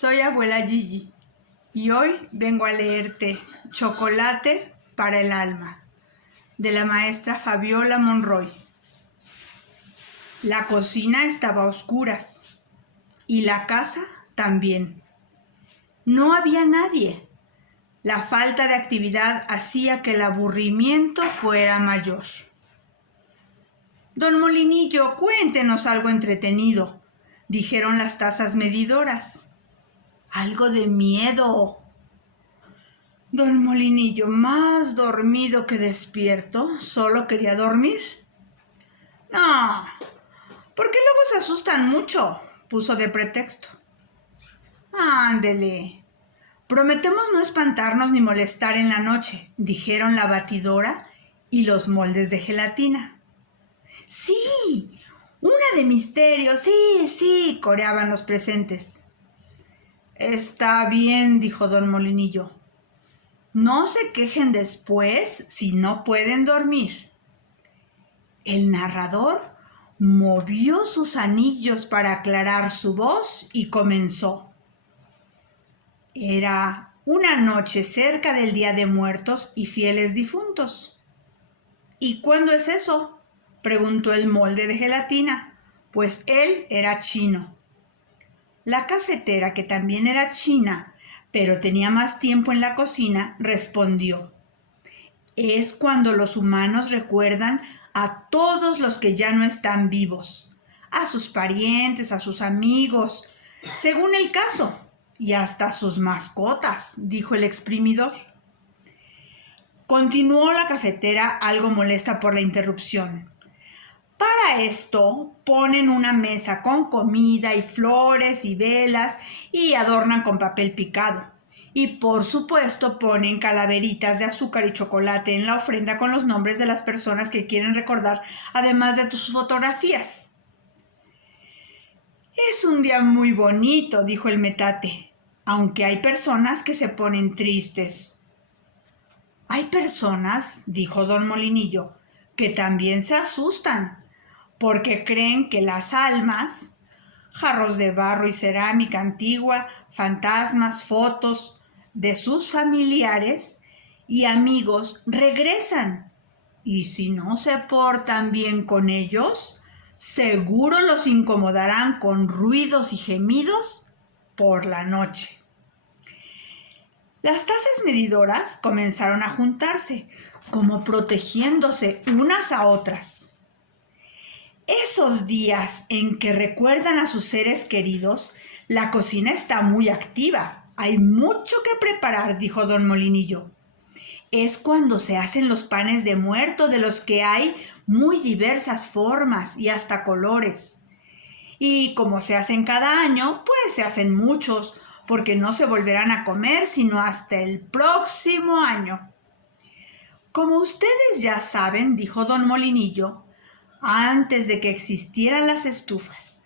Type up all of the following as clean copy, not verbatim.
Soy abuela Gigi y hoy vengo a leerte Chocolate para el alma, de la maestra Fabiola Monroy. La cocina estaba a oscuras y la casa también. No había nadie. La falta de actividad hacía que el aburrimiento fuera mayor. Don Molinillo, cuéntenos algo entretenido, dijeron las tazas medidoras. Algo de miedo. Don Molinillo, más dormido que despierto, solo quería dormir. No, ¿por qué luego se asustan mucho?, puso de pretexto. Ándele. Prometemos no espantarnos ni molestar en la noche, dijeron la batidora y los moldes de gelatina. Sí, una de misterio, sí, coreaban los presentes. Está bien, dijo don Molinillo. No se quejen después si no pueden dormir. El narrador movió sus anillos para aclarar su voz y comenzó. Era una noche cerca del Día de Muertos y Fieles Difuntos. ¿Y cuándo es eso?, preguntó el molde de gelatina, pues él era chino. La cafetera, que también era china, pero tenía más tiempo en la cocina, respondió. Es cuando los humanos recuerdan a todos los que ya no están vivos, a sus parientes, a sus amigos, según el caso, y hasta a sus mascotas, dijo el exprimidor. Continuó la cafetera, algo molesta por la interrupción. Para esto ponen una mesa con comida y flores y velas y adornan con papel picado. Y por supuesto ponen calaveritas de azúcar y chocolate en la ofrenda con los nombres de las personas que quieren recordar, además de sus fotografías. Es un día muy bonito, dijo el metate, aunque hay personas que se ponen tristes. Hay personas, dijo don Molinillo, que también se asustan, porque creen que las almas, jarros de barro y cerámica antigua, fantasmas, fotos de sus familiares y amigos regresan. Y si no se portan bien con ellos, seguro los incomodarán con ruidos y gemidos por la noche. Las tazas medidoras comenzaron a juntarse, como protegiéndose unas a otras. Esos días en que recuerdan a sus seres queridos, la cocina está muy activa. Hay mucho que preparar, dijo don Molinillo. Es cuando se hacen los panes de muerto, de los que hay muy diversas formas y hasta colores. Y como se hacen cada año, pues se hacen muchos, porque no se volverán a comer sino hasta el próximo año. Como ustedes ya saben, dijo don Molinillo, antes de que existieran las estufas,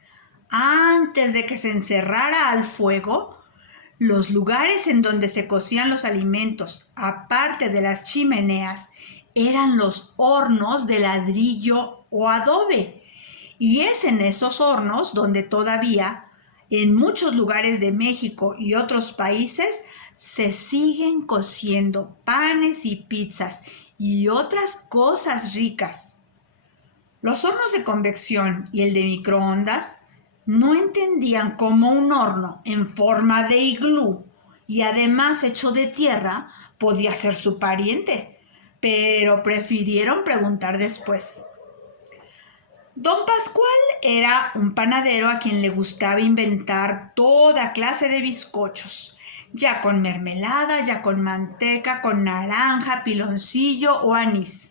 antes de que se encerrara al fuego, los lugares en donde se cocían los alimentos, aparte de las chimeneas, eran los hornos de ladrillo o adobe. Y es en esos hornos donde todavía, en muchos lugares de México y otros países, se siguen cociendo panes y pizzas y otras cosas ricas. Los hornos de convección y el de microondas no entendían cómo un horno en forma de iglú y además hecho de tierra podía ser su pariente, pero prefirieron preguntar después. Don Pascual era un panadero a quien le gustaba inventar toda clase de bizcochos, ya con mermelada, ya con manteca, con naranja, piloncillo o anís.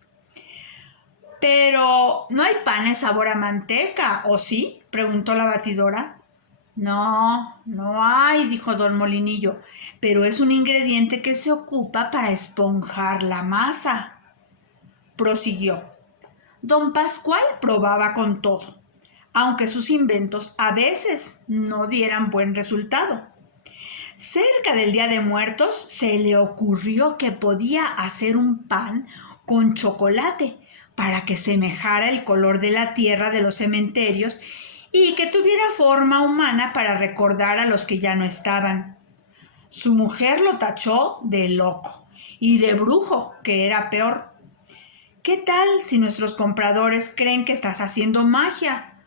Pero, ¿no hay panes sabor a manteca, o sí?, preguntó la batidora. No hay, dijo don Molinillo, pero es un ingrediente que se ocupa para esponjar la masa. Prosiguió. Don Pascual probaba con todo, aunque sus inventos a veces no dieran buen resultado. Cerca del Día de Muertos se le ocurrió que podía hacer un pan con chocolate para que semejara el color de la tierra de los cementerios y que tuviera forma humana para recordar a los que ya no estaban. Su mujer lo tachó de loco y de brujo, que era peor. ¿Qué tal si nuestros compradores creen que estás haciendo magia?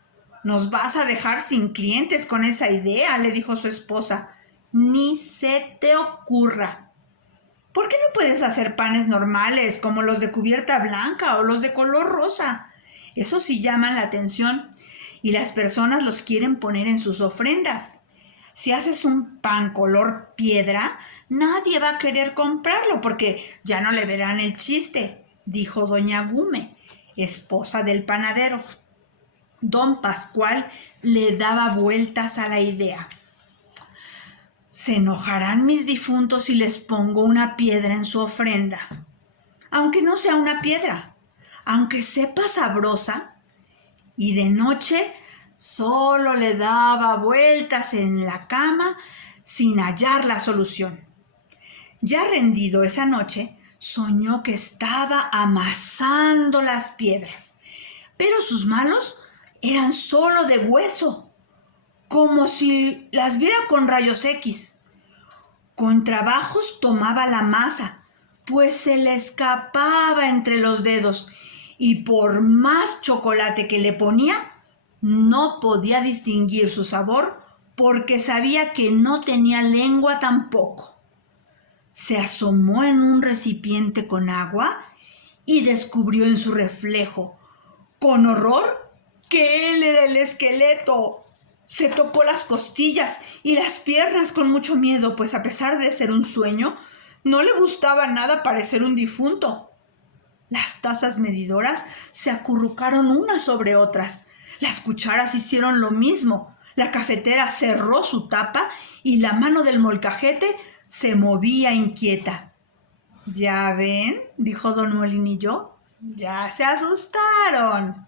Nos vas a dejar sin clientes con esa idea, le dijo su esposa. Ni se te ocurra. ¿Por qué no puedes hacer panes normales como los de cubierta blanca o los de color rosa? Esos sí llaman la atención y las personas los quieren poner en sus ofrendas. Si haces un pan color piedra, nadie va a querer comprarlo porque ya no le verán el chiste, dijo doña Gume, esposa del panadero. Don Pascual le daba vueltas a la idea. ¿Se enojarán mis difuntos si les pongo una piedra en su ofrenda? Aunque no sea una piedra, aunque sepa sabrosa. Y de noche solo le daba vueltas en la cama sin hallar la solución. Ya rendido esa noche, soñó que estaba amasando las piedras, pero sus manos eran solo de hueso, como si las viera con rayos X. Con trabajos tomaba la masa, pues se le escapaba entre los dedos, y por más chocolate que le ponía, no podía distinguir su sabor porque sabía que no tenía lengua tampoco. Se asomó en un recipiente con agua y descubrió en su reflejo, con horror, que él era el esqueleto. Se tocó las costillas y las piernas con mucho miedo, pues a pesar de ser un sueño, no le gustaba nada parecer un difunto. Las tazas medidoras se acurrucaron unas sobre otras. Las cucharas hicieron lo mismo. La cafetera cerró su tapa y la mano del molcajete se movía inquieta. ¿Ya ven?, dijo don Molinillo. Ya se asustaron.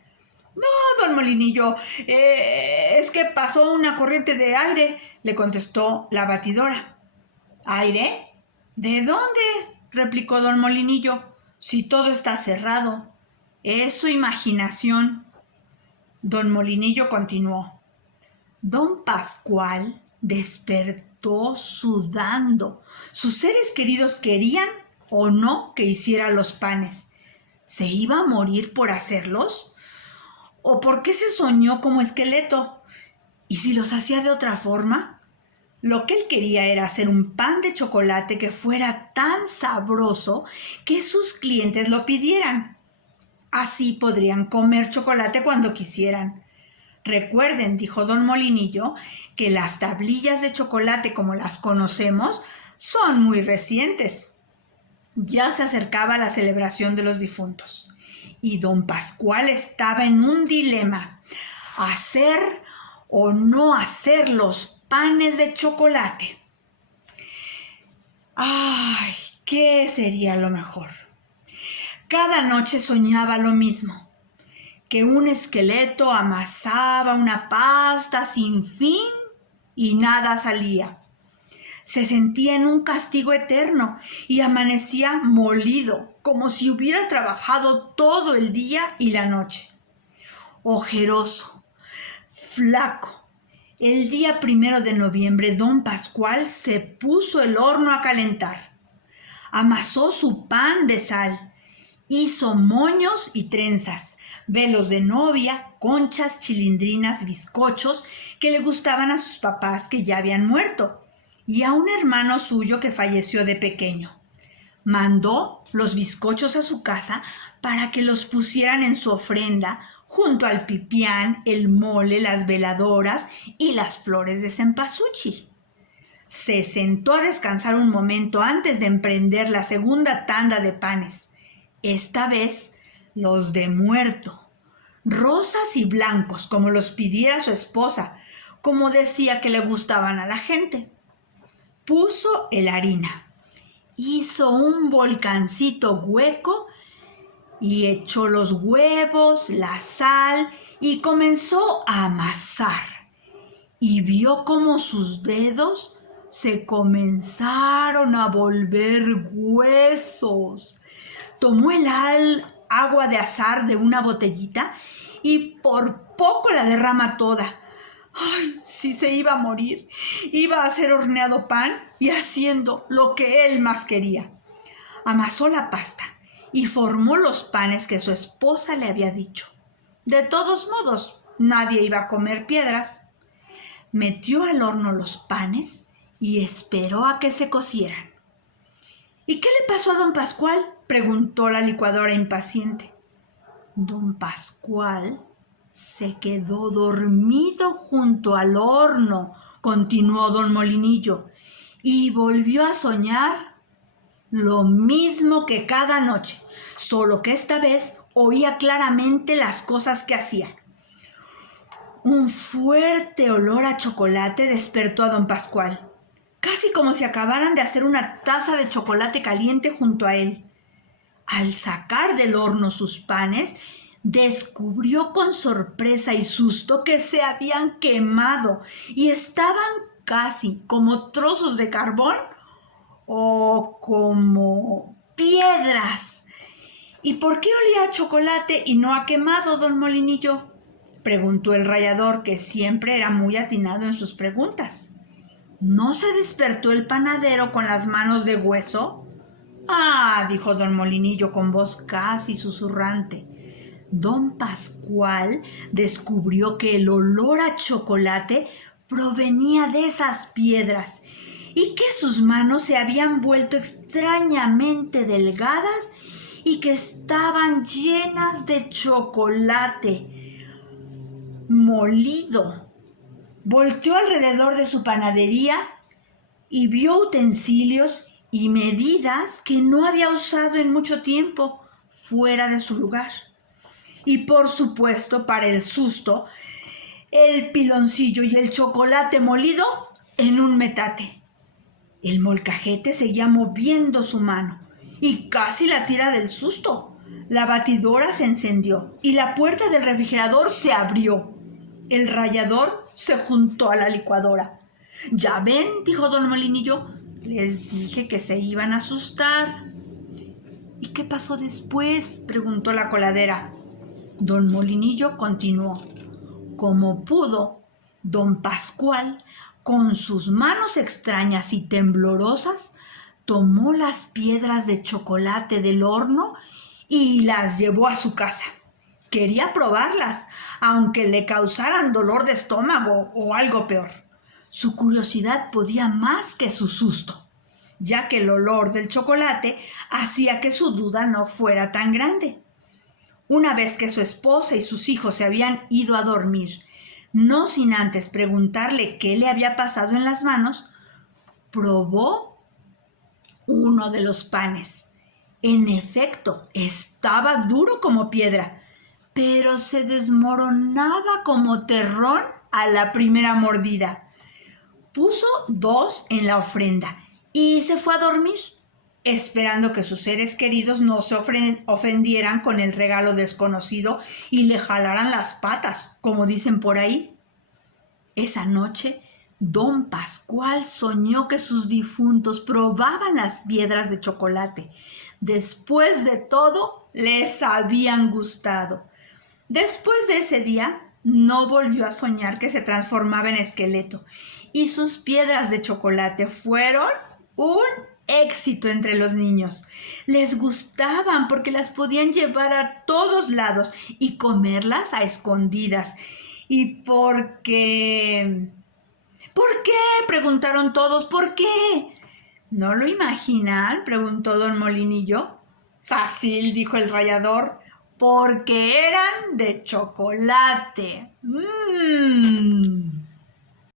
No, don Molinillo, es que pasó una corriente de aire, le contestó la batidora. ¿Aire? ¿De dónde?, replicó don Molinillo, si todo está cerrado. Es su imaginación. Don Molinillo continuó. Don Pascual despertó sudando. Sus seres queridos querían o no que hiciera los panes. ¿Se iba a morir por hacerlos? ¿O por qué se soñó como esqueleto? ¿Y si los hacía de otra forma? Lo que él quería era hacer un pan de chocolate que fuera tan sabroso que sus clientes lo pidieran. Así podrían comer chocolate cuando quisieran. Recuerden, dijo don Molinillo, que las tablillas de chocolate como las conocemos son muy recientes. Ya se acercaba la celebración de los difuntos y don Pascual estaba en un dilema: ¿hacer o no hacer los panes de chocolate? ¡Ay! ¿Qué sería lo mejor? Cada noche soñaba lo mismo, que un esqueleto amasaba una pasta sin fin y nada salía. Se sentía en un castigo eterno y amanecía molido, como si hubiera trabajado todo el día y la noche. Ojeroso, flaco. El día 1 de noviembre, don Pascual se puso el horno a calentar. Amasó su pan de sal. Hizo moños y trenzas, velos de novia, conchas, chilindrinas, bizcochos que le gustaban a sus papás que ya habían muerto y a un hermano suyo que falleció de pequeño. Mandó los bizcochos a su casa para que los pusieran en su ofrenda junto al pipián, el mole, las veladoras y las flores de cempasúchil. Se sentó a descansar un momento antes de emprender la segunda tanda de panes. Esta vez los de muerto, rosas y blancos, como los pidiera su esposa, como decía que le gustaban a la gente. Puso el harina, hizo un volcancito hueco y echó los huevos, la sal y comenzó a amasar. Y vio cómo sus dedos se comenzaron a volver huesos. Tomó el agua de azahar de una botellita y por poco la derrama toda, ¡Ay! Si se iba a morir, iba a hacer horneado pan y haciendo lo que él más quería. Amasó la pasta y formó los panes que su esposa le había dicho. De todos modos, nadie iba a comer piedras. Metió al horno los panes y esperó a que se cocieran. ¿Y qué le pasó a don Pascual?, preguntó la licuadora impaciente. Don Pascual se quedó dormido junto al horno, continuó don Molinillo, y volvió a soñar lo mismo que cada noche, solo que esta vez oía claramente las cosas que hacía. Un fuerte olor a chocolate despertó a don Pascual, casi como si acabaran de hacer una taza de chocolate caliente junto a él. Al sacar del horno sus panes, descubrió con sorpresa y susto que se habían quemado y estaban casi como trozos de carbón o como piedras. ¿Y por qué olía a chocolate y no a quemado, don Molinillo?, preguntó el rallador, que siempre era muy atinado en sus preguntas. ¿No se despertó el panadero con las manos de hueso? Ah, dijo don Molinillo con voz casi susurrante. Don Pascual descubrió que el olor a chocolate provenía de esas piedras y que sus manos se habían vuelto extrañamente delgadas y que estaban llenas de chocolate molido. Volteó alrededor de su panadería y vio utensilios y medidas que no había usado en mucho tiempo fuera de su lugar. Y por supuesto, para el susto, el piloncillo y el chocolate molido en un metate. El molcajete seguía moviendo su mano y casi la tira del susto. La batidora se encendió y la puerta del refrigerador se abrió. El rallador se juntó a la licuadora. «Ya ven», dijo don Molinillo, «les dije que se iban a asustar». «¿Y qué pasó después?», preguntó la coladera. Don Molinillo continuó. Como pudo, don Pascual, con sus manos extrañas y temblorosas, tomó las piedras de chocolate del horno y las llevó a su casa. Quería probarlas, aunque le causaran dolor de estómago o algo peor. Su curiosidad podía más que su susto, ya que el olor del chocolate hacía que su duda no fuera tan grande. Una vez que su esposa y sus hijos se habían ido a dormir, no sin antes preguntarle qué le había pasado en las manos, probó uno de los panes. En efecto, estaba duro como piedra, pero se desmoronaba como terrón a la primera mordida. Puso 2 en la ofrenda y se fue a dormir, esperando que sus seres queridos no se ofendieran con el regalo desconocido y le jalaran las patas, como dicen por ahí. Esa noche, don Pascual soñó que sus difuntos probaban las piedras de chocolate. Después de todo, les habían gustado. Después de ese día, no volvió a soñar que se transformaba en esqueleto, y sus piedras de chocolate fueron un éxito entre los niños. Les gustaban porque las podían llevar a todos lados y comerlas a escondidas. Y porque... ¿Por qué?, preguntaron todos. ¿Por qué? ¿No lo imaginan?, preguntó don Molinillo. Fácil, dijo el rallador. Porque eran de chocolate.